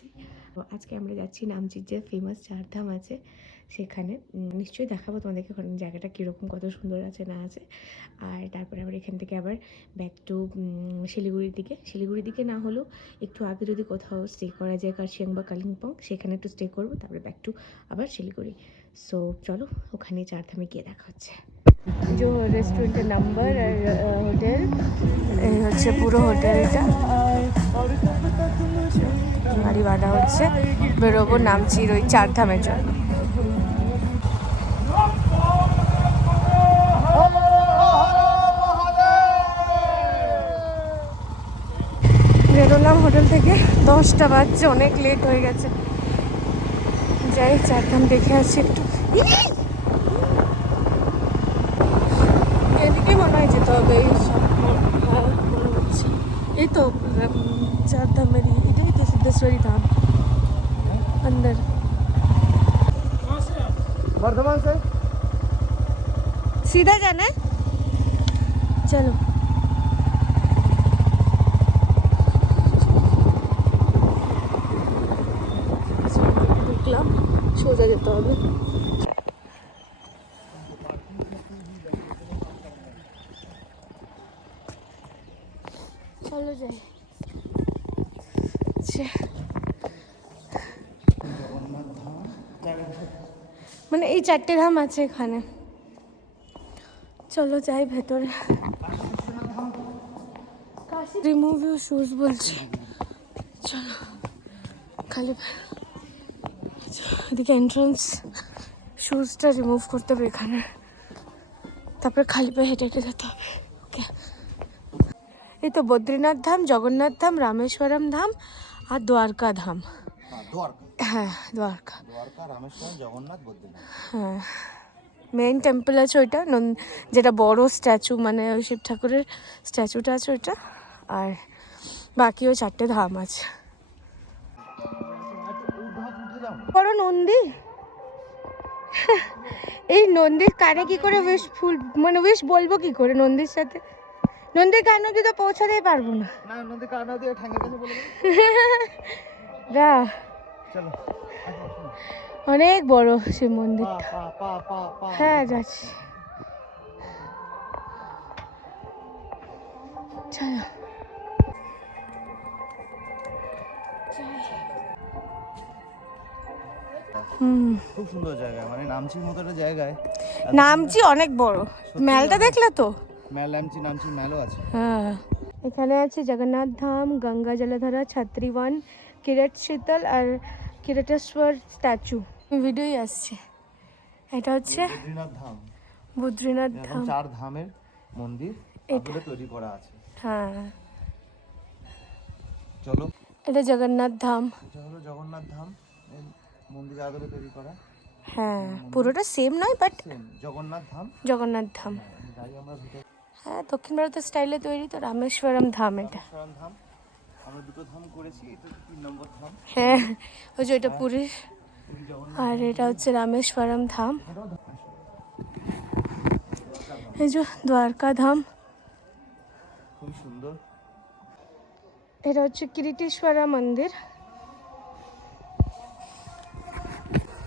গেছি। তো আজকে আমরা যাচ্ছি নামচির যে ফেমাস চারধাম আছে সেখানে। নিশ্চয়ই দেখাবো তোমাদেরকে ওখানে জায়গাটা কীরকম, কত সুন্দর আছে না আছে। আর তারপরে আবার এখান থেকে আবার ব্যাক টু শিলিগুড়ির দিকে না হলেও একটু আগে যদি কোথাও স্টে করা যায় কার্শিয়াং বা কালিম্পং, সেখানে একটু স্টে করবো, তারপরে ব্যাক টু আবার শিলিগুড়ি। সো চলো ওখানে চারধামে গিয়ে দেখা হচ্ছে। जो রেস্টুরেন্টের নাম্বার আর হোটেল, এই হচ্ছে পুরো হোটেলটা। গাড়ি বাঁধা হচ্ছে, বেরোবো নামচির ওই চারধামের জন্য। বেরোলাম হোটেল থেকে, 10টা বাজছে, অনেক লেট হয়ে গেছে। যাই চারধাম দেখে আসছি একটু। এদিকে মনে হয় যেতে হবে, এই সব মনে হচ্ছে। এই তো চারধামেরই, এটাই তো सिद्धेश्वरी धाम अंदर। वर्धमान से सीधा जाना है, चलो। ঢুকলাম, সোজা যেতে হবে। চলো যাই। মানে এই 4টে ধাম আছে এখানে। চলো যাই ভেতরে। রিমুভ ইউ শুজ বলছি, চলো। খালি এদিকে এন্ট্রান্স, শুজটা রিমুভ করতে হবে এখানে, তারপরে খালি পায়ে হেঁটে হেঁটে যেতে হবে। ওকে, এই তো বদ্রীনাথ ধাম, জগন্নাথ ধাম, রামেশ্বরম ধাম আর দ্বারকা ধাম। হ্যাঁ দ্বারকা, রামেশ্বরম, জগন্নাথ, বদ্রীনাথ। হ্যাঁ, মেইন টেম্পল আছে ওইটা, যেটা বড় স্ট্যাচু, মানে ওই শিব ঠাকুরের স্ট্যাচুটা আছে ওইটা। আর বাকি ওই 4টে ধাম আছে। বড় নন্দী, এই নন্দীর কানে কি করে উইশ ফুল, মানে উইশ বলবো কি করে নন্দীর সাথে? নন্দীর কান অব্দি তো পৌঁছাতেই পারবো না। নন্দীর কান অব্দি ঠ্যাঙ্গের কাছে বলে দা। চলো, অনেক বড় শিব মন্দিরটা। হ্যাঁ যাচ্ছি, চলো। খুব সুন্দর জায়গা, মানে নামচির মতো একটা জায়গায়। নামচি অনেক বড়, মেলটা দেখলে তো? মেল, নামচির মেলও আছে। হ্যাঁ, এখানে আছে জগন্নাথ ধাম, গঙ্গা জলধারা, ছাত্রীবন, কিরট শীতল আর কিরটেশ্বর স্ট্যাচু। ভিডিওই আসছে। এটা হচ্ছে বদ্রীনাথ ধাম। বদ্রীনাথ ধাম, 4 ধামের মন্দির এগুলো তৈরি করা আছে। হ্যাঁ চলো, এটা জগন্নাথ ধাম। এটা হলো জগন্নাথ ধাম, মন্দিরের আদলে তৈরি করা। হ্যাঁ, পুরোটা সেম নয়, বাট জগন্নাথ ধাম। জগন্নাথ ধাম, যাই আমরা ভিতরে। হ্যাঁ দক্ষিণ ভারতের স্টাইলে তৈরি তো। রামেশ্বরম ধাম এটা। রামেশ্বরম ধাম, আমরা 2টো ধাম করেছি, এটা 3 নম্বর ধাম। হ্যাঁ, ওই যে ওইটা পুরীর, আর এটা হচ্ছে রামেশ্বরম ধাম। এই যে দ্বারকা ধাম, খুব সুন্দর। এটা হচ্ছে কিরিটেশ্বরা মন্দির।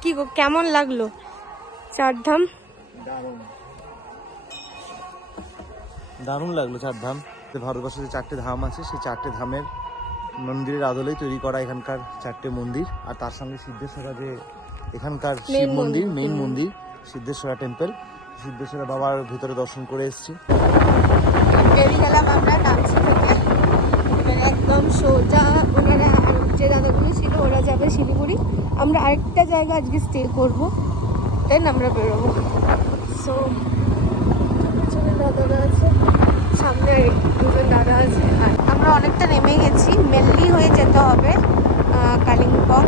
কি গো, কেমন লাগলো চারধাম? দারুণ লাগলো 4 ধাম। ভারতবর্ষে যে 4টে ধাম আছে, সেই 4টে ধামের মন্দিরের আদলেই তৈরি করা এখানকার 4টে মন্দির। আর তার সঙ্গে সিদ্ধেশ্বরা, যে এখানকার শিব মন্দির, মেইন মন্দির সিদ্ধেশ্বরা টেম্পল। সিদ্ধেশ্বরা বাবার ভিতরে দর্শন করে এসেছি। বেরিয়ে গেলাম আমরা নামচি থেকে, এবার একদম সোজা। ওনারা যে দাদাগুলো ছিল ওরা যাবে শিলিগুড়ি, আমরা আরেকটা জায়গা আজকে স্টে করবো, দেন আমরা বেরোবো। সো দাদারা আছে সামনে, 2জন দাদা আছে। আর আমরা অনেকটা নেমে গেছি, মেনলি হয়ে যেতে হবে কালিম্পং।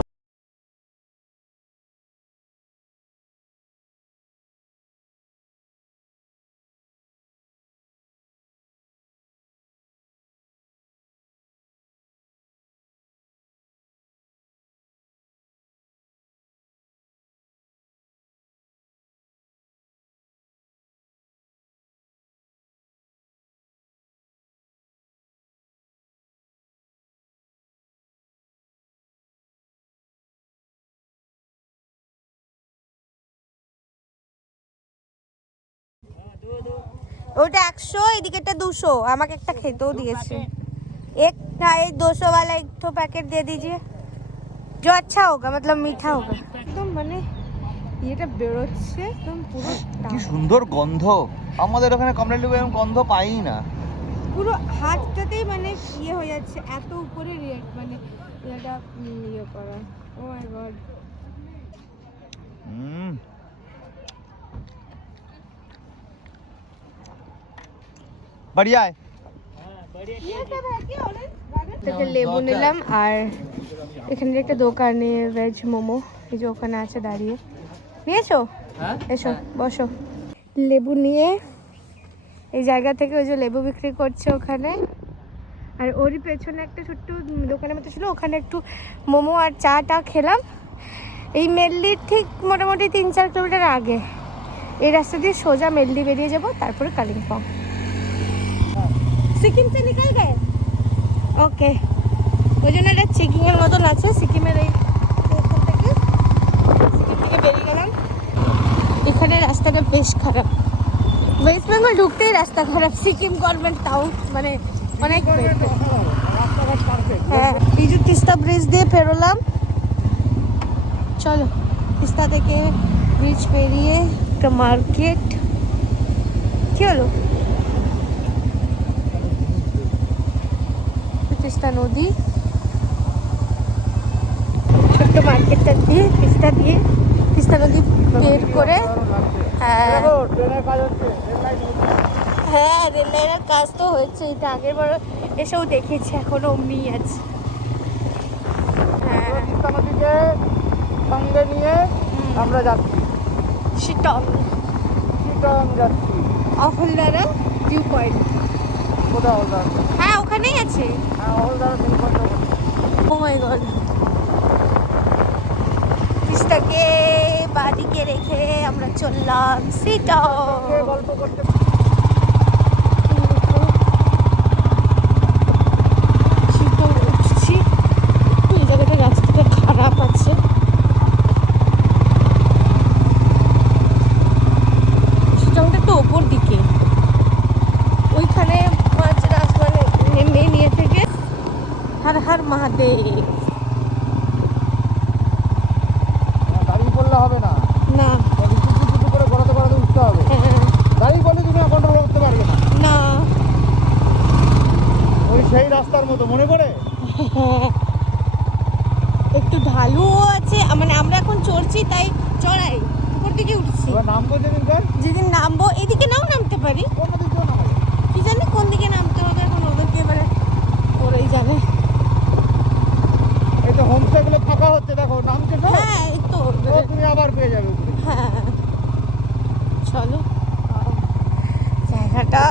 ওটা 100, এদিকেটা 200। আমাকে একটা খেতেও দিয়েছে। एक था, एक 200 वाला एक तो पैकेट दे दीजिए, जो अच्छा होगा, मतलब मीठा होगा। একদম মানে এটা বেরোচ্ছে একদম পুরো কি সুন্দর গন্ধ। আমাদের ওখানে কমলা লেবু এরকম গন্ধ পাই না। পুরো হাতটাতেই মানে ইয়ে হয়ে যাচ্ছে, এত উপরে রিয়েক্ট মানে এটা ইয়ে করা। ও মাই গড। बढ़िया है। থেকে লেবু নিলাম আর এখানে একটা দোকানে ভেজ মোমো, এই যে ওখানে আছে দাঁড়িয়ে। নিয়েছো? এসো বসো। লেবু নিয়ে এই জায়গা থেকে ওই যে লেবু বিক্রি করছে ওখানে, আর ওরই পেছনে একটা ছোট্ট দোকানের মতো ছিল, ওখানে একটু মোমো আর চাটা খেলাম। এই মেল্লি ঠিক মোটামুটি 3-4 কিলোমিটার আগে। এই রাস্তা দিয়ে সোজা মেল্লি বেরিয়ে যাব, তারপরে কালিম্পং। সিকিম থেকে নিকাল গে ওকে। ওই জন্য একটা চেকিংয়ের মতন আছে সিকিমের। এই এখান থেকে সিকিম থেকে বেরিয়ে গেলাম। এখানে রাস্তাটা বেশ খারাপ, ওয়েস্ট বেঙ্গল ঢুকতেই রাস্তা খারাপ, সিকিম গভর্নমেন্ট তাও মানে অনেক হ্যাঁ। এই যে তিস্তা ব্রিজ দিয়ে পেরোলাম, চলো তিস্তা থেকে ব্রিজ পেরিয়ে একটা মার্কেট। কি হলো? তিস্তা নদী, ছোট্ট মার্কেটটা দিয়ে তিস্তা নদী বের করে। হ্যাঁ হ্যাঁ, রেল লাইনের কাজ তো হচ্ছে, এটা আগের বার এসেও দেখেছি, এখনো অমনি আছে। হ্যাঁ সঙ্গে নিয়ে আমরা যাচ্ছি শিটং যাচ্ছি। Ahaldara view point. কোথাও হলদার? হ্যাঁ ওখানেই আছে। হ্যাঁ হলদার। ও মাই গড। তিস্তাকে বাদিকে রেখে আমরা চললাম শিটং। গল্প করতে শিটং উঠছি। এই জায়গাটা রাস্তাটা খারাপ আছে। শিটংটা একটু ওপর দিকে, ওইখানে মানে নেমে নিয়ে থেকে হর হর মহাদেব। দাঁড়িয়ে পড়লে হবে না, না দুটো করে গড়াতে গড়াতে উঠতে হবে। হ্যাঁ, দাঁড়িয়ে পড়লে তুমি কন্ট্রোল করতে পারবে না। না ওই সেই রাস্তার মতো মনে পড়ে। হ্যাঁ, একটু ঢালুও আছে, মানে আমরা এখন চড়ছি তাই চড়াই উপর দিকে উঠছি। এবার নামবো যেদিন নামবো এদিকে নাও নামতে পারি, অন্য দিক দিয়েও নামবো। কি জানি কোন দিকে নামতে হবে, এখন ওদেরকে এবারে ওরাই জানে। এই তো হোমস্টে গুলো ফাঁকা হচ্ছে, দেখো নামছে তো। হ্যাঁ এই তো। তো তুমি আবার পেয়ে যাবে উপরে। হ্যাঁ চলো, জায়গাটা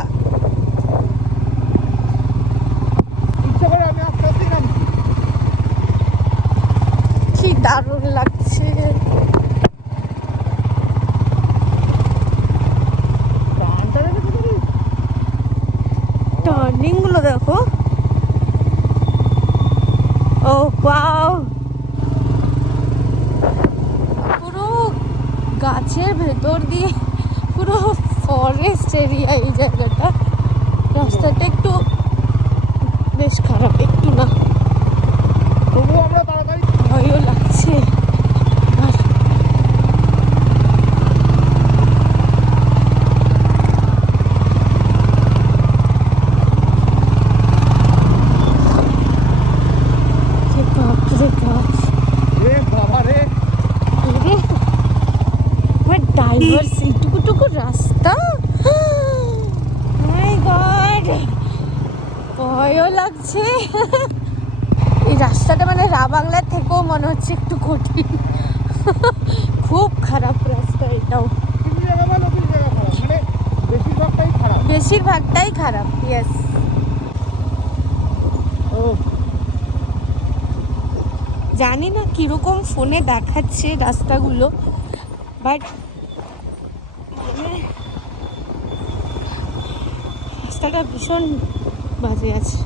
ইচ্ছে করে আমি আস্তে আস্তে নামছি। কি দারুণ লাগছে। টার্নিং গুলো দেখো, ও ওয়াও, পুরো গাছের ভেতর দিয়ে, পুরো ফরেস্ট এরিয়া এই জায়গাটা। রাস্তাটা একটু বেশ খারাপ, একটু না, তবুও আমরা তাড়াতাড়ি ভয়ও লাগছে। আর যে বাপরে গাছ, রে বাবা রে। আরে আমার ডাইভার্স এইটুকু রাস্তা, মাই গড, ভয়ও লাগছে। এই রাস্তাটা মানে বাংলার থেকেও মনে হচ্ছে একটু কঠিন, খুব খারাপ রাস্তা এটাও। কিছু জায়গা ভালো, কিছু জায়গা খারাপ, মানে বেশিরভাগটাই খারাপ। বেশিরভাগটাই খারাপ, ইয়েস। ও জানি না কিরকম ফোনে দেখাচ্ছে রাস্তাগুলো, বাট রাস্তাটা ভীষণ বাজে আছে।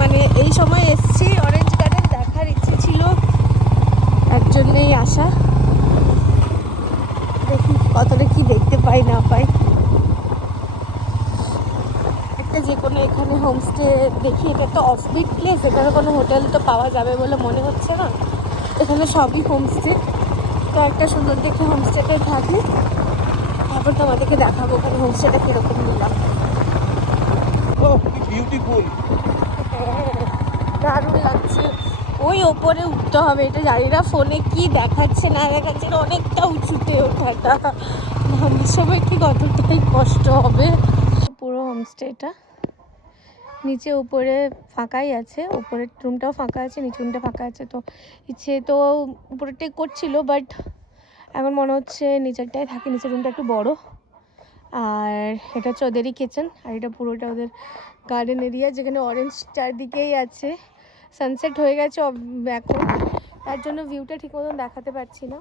মানে এই সময় এসছি, অরেঞ্জ গার্ডেন দেখার ইচ্ছে ছিল, তার জন্যই আসা। দেখি কতটা কি দেখতে পাই না পাই। একটা যে কোনো এখানে হোমস্টে দেখি। এটা তো অফবিট প্লেস, এখানে কোনো হোটেল তো পাওয়া যাবে বলে মনে হচ্ছে না, এখানে সবই হোমস্টে। তো একটা সুন্দর দেখে হোমস্টেতে থাকি, তারপর তোমাদেরকে দেখাবো ওখানে হোমস্টেটা কীরকম নিলাম। বিউটিফুল, দারুণ লাগছে। ওই ওপরে উঠতে হবে, এটা জানি না ফোনে কি দেখাচ্ছে না দেখাচ্ছে, অনেকটা উঁচুতে ওঠাটা, নামার সময় কি কতটাই কষ্ট হবে। পুরো হোমস্টেটা নিচে উপরে ফাঁকাই আছে, উপরের রুমটাও ফাঁকা আছে, নিচে রুমটা ফাঁকা আছে। তো ইচ্ছে তো উপরেরটাই করছিল, বাট এখন মনে হচ্ছে নিচেরটাই থাকি, নিচের রুমটা একটু বড়। আর এটা হচ্ছে ওদেরই কিচেন, আর এটা পুরোটা ওদের গার্ডেন এরিয়া, যেখানে অরেঞ্জ চারদিকেই আছে। সানসেট হয়ে গেছে এখন, তার জন্য ভিউটা ঠিক মতন দেখাতে পারছি না।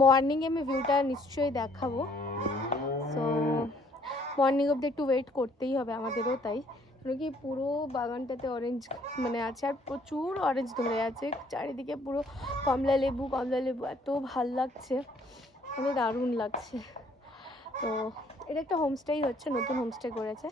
মর্নিংয়ে আমি ভিউটা নিশ্চয়ই দেখাবো। সো মর্নিং অবধি একটু ওয়েট করতেই হবে আমাদেরও, তাই কারণ কি পুরো বাগানটাতে অরেঞ্জ মানে আছে, আর প্রচুর অরেঞ্জ ধরে আছে চারিদিকে, পুরো কমলা লেবু এত ভাল লাগছে, মানে দারুণ লাগছে। তো এটা একটা হোমস্টেই হচ্ছে, নতুন হোমস্টে করেছে।